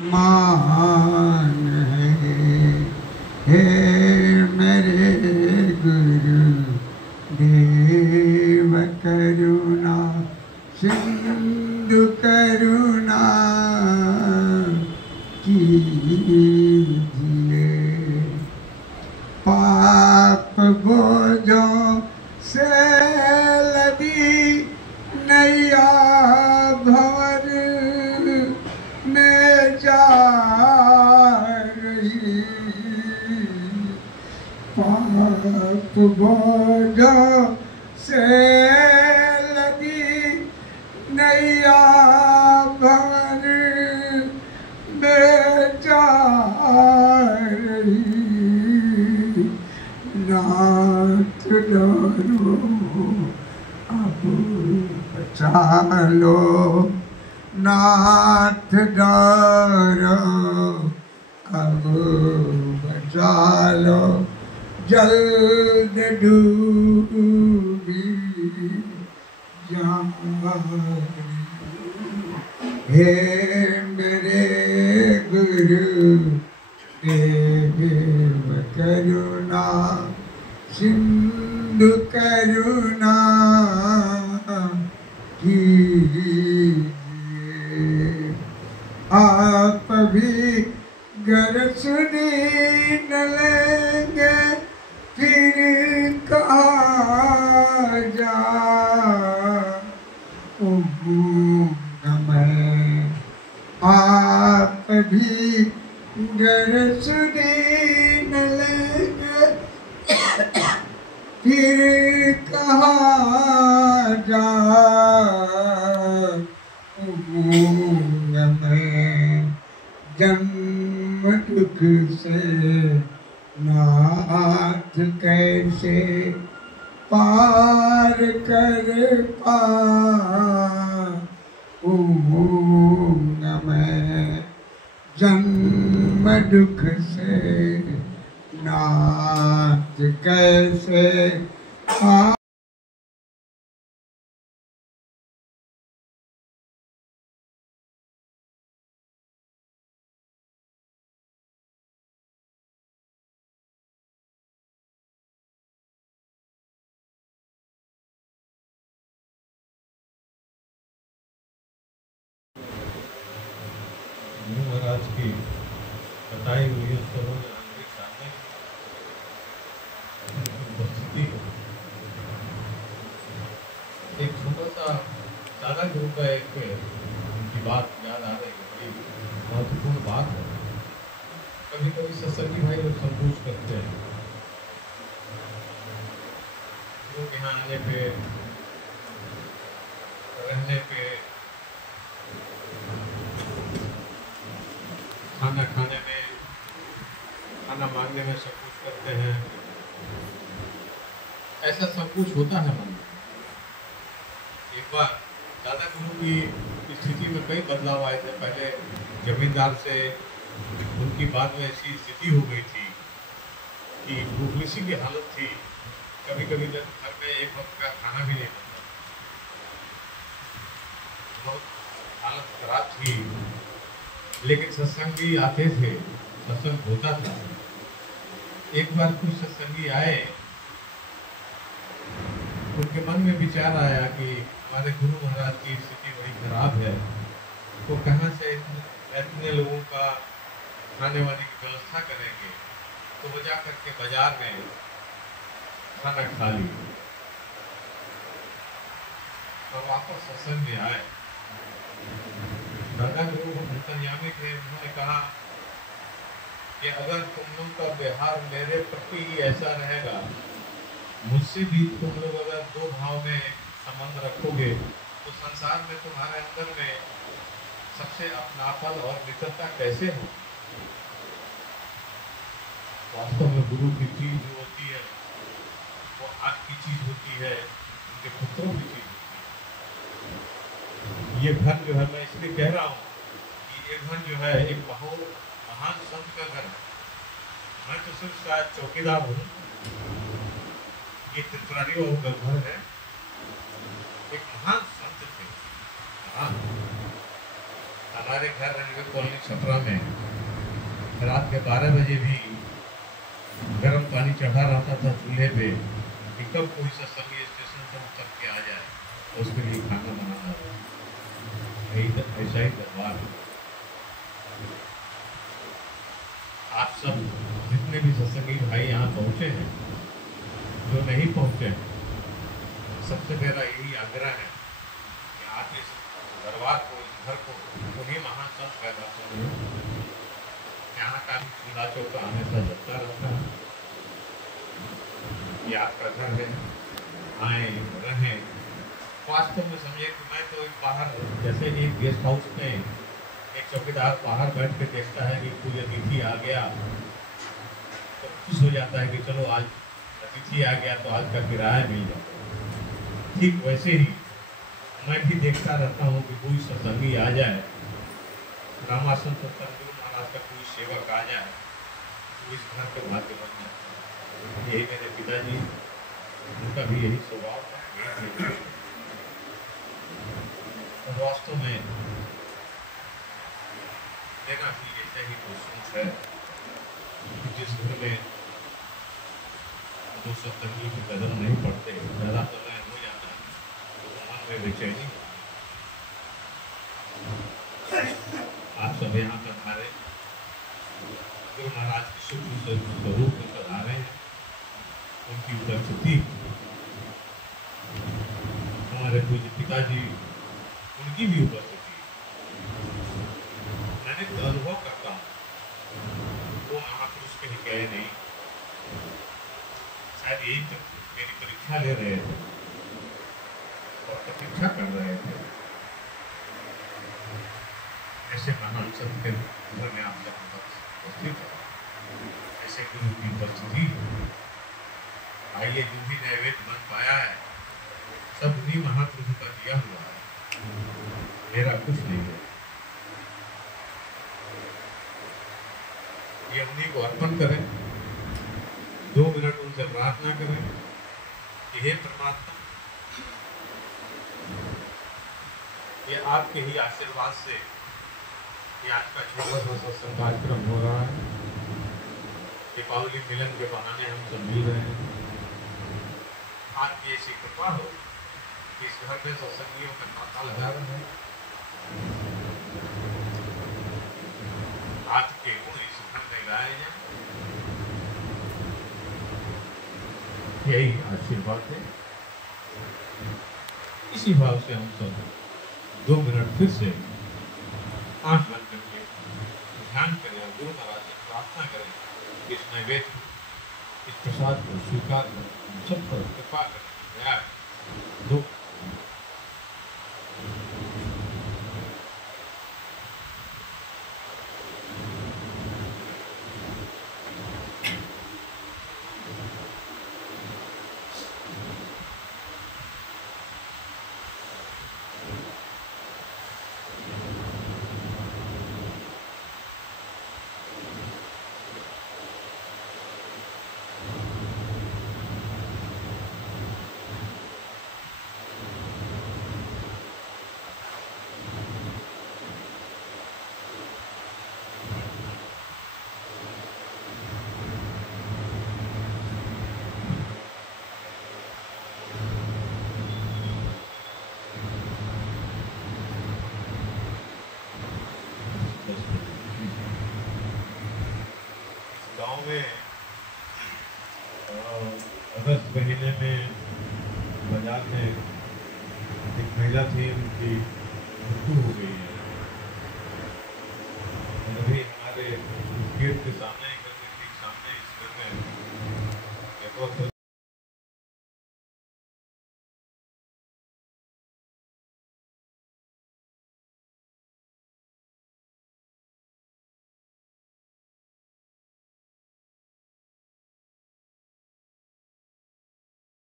मान है। हे मेरे गुरु देव करुणा सिंधु करुणा कीजिए। पाप बोझों से लदी नैया भंवर में जा रही। पाप बोझों से लदी नैया भंवर में जा रही। नाथ डरो अब बचा लो, नाथ डरो अब बचा लो, जल्द डूबी जाऊं। हे मेरे गुरु देव करुणा सिंधु करुणा कीजिए। आप भी गर सुनी न लेंगे फिर कहाँ जाऊंगा मैं। आप भी गर सुनी न लेंगे फिर कहाँ जाऊंगा मैं। जन्म दुख से नाथ कैसे पार कर पाऊंगा मैं। जन्म दुख से नाथ कैसे गुरु महाराज की बताई हुई उत्सवों में आंतरिक साधने उपस्थिति एक छोटा सा दादा गुरु का एक उनकी बात याद आ रही है। बड़ी महत्वपूर्ण बात है। कभी कभी सत्संगी भाई लोग संकोच करते हैं लोग यहाँ आने पे रहने पे खाना खाने में खाना मांगने में संकोच करते हैं। ऐसा संकोच होता है मन में। एक बार दादा गुरु की स्थिति में कई बदलाव आए थे। पहले जमींदार से उनकी बाद में ऐसी स्थिति हो गई थी कि भूखलिसी की हालत थी। कभी कभी घर में एक वक्त का खाना भी नहीं मिलता। बहुत हालत खराब थी। लेकिन सत्संगी आते थे, सत्संग होता था। एक बार कुछ सत्संगी आए, उनके मन में विचार आया कि हमारे गुरु महाराज की स्थिति बड़ी खराब है, तो कहाँ से इतने लोगों का खाने वाने की व्यवस्था करेंगे। तो वो जा करके बाजार में खाना खा ली और वापस सत्संग में आए। दादा गुरु अंतर्यामी थे। उन्होंने कहा कि अगर तुम लोग का व्यवहार मेरे प्रति ऐसा रहेगा, मुझसे भी तुम लोग अगर दो भाव में संबंध रखोगे, तो संसार में तुम्हारे अंदर में सबसे अपनापन और मित्रता कैसे हो। वास्तव में गुरु की चीज जो होती है वो आपकी चीज होती है, उनके पुत्रों की चीज होती है। ये घर जो है, मैं इसलिए कह रहा हूँ कि ये घर जो है एक बहुत महान संत का घर है। मैं तो सिर्फ शायद चौकीदार हूँ। ये त्रिपुरारी बाबू का घर है। एक महान संत थे। हमारे घर रेलवे कॉलोनी छपरा में रात के 12 बजे भी गर्म पानी चढ़ा रहता था चूल्हे पे कि कब कोई सत्संगी स्टेशन से उतर के आ जाए तो उसके लिए खाना बनाना ऐसा ही दरबार है। आप सब जितने भी सत्संगी भाई यहाँ पहुँचे हैं, जो नहीं पहुँचे हैं, सबसे मेरा यही आग्रह है कि आप इस दरबार को, इस घर को उन्हीं महान संत पैदा करें। यहाँ का चूल्हा चौका हमेशा जलता रहता है। ये आपका घर है, आए रहें। वास्तव में समझे कि मैं तो एक बाहर, जैसे एक गेस्ट हाउस में एक चौकीदार बाहर बैठ के देखता है कि कोई अतिथि आ गया तो खुश हो जाता है कि चलो आज अतिथि आ गया तो आज का किराया मिल जाता। ठीक वैसे ही मैं भी देखता रहता हूँ कि कोई सत्संगी आ जाए, रामासन सत्संग महाराज का कोई सेवक आ जाए तो इस घर के भाग्य बन जाए। यही मेरे पिताजी, उनका भी यही स्वभाव है। और वास्तव में मेरा भी ऐसा ही कोई सोच है कि जिस घर में दो सत्संगी की कदर नहीं पड़ते, ज़्यादा समय हो जाता है तो मन में बेचैनी। आप सब यहाँ पधारे, गुरु महाराज के शुक्र स्वरूप में पधारे हैं। उनकी उपस्थिति, हमारे पूज्य पिताजी, उनकी भी उपस्थिति मैंने तो अनुभव करता हूँ। वो महापुरुष कहीं गए नहीं, शायद यही तक मेरी परीक्षा ले रहे थे और प्रतीक्षा कर रहे थे। ऐसे महान संत के घर में आप सब उपस्थित है, ऐसे गुरु की उपस्थिति। आइए, जो भी नैवेद्य बन पाया है सब उन्हीं महाप्रभु का दिया हुआ है, मेरा कुछ नहीं है। ये उन्हीं को अर्पण करें, 2 मिनट उनसे प्रार्थना करें कि हे परमात्मा, ये आपके ही आशीर्वाद से ये आज का छोटा सा सत्संग कार्यक्रम हो रहा है। दीपावली मिलन के बहाने हम सब मिल रहे हैं। आपकी ऐसी कृपा हो कि इस घर में सत्संगियों का तांता लगा रहे, आपके गुण इस घर में गाए जाए, यही आशीर्वाद है। इसी भाव से हम सब 2 मिनट फिर से आंख बंद करके ध्यान करें और गुरु महाराज से प्रार्थना करें कि इस नैवेद्य, इस प्रसाद को स्वीकार करें, सब पर कृपा करें, दया दो। गाँव में अगस्त महीने में बाजार में एक महिला थी, उनकी मृत्यु हो गई है। अभी हमारे गेट के सामने, घर के ठीक सामने इस घर में एक वक्त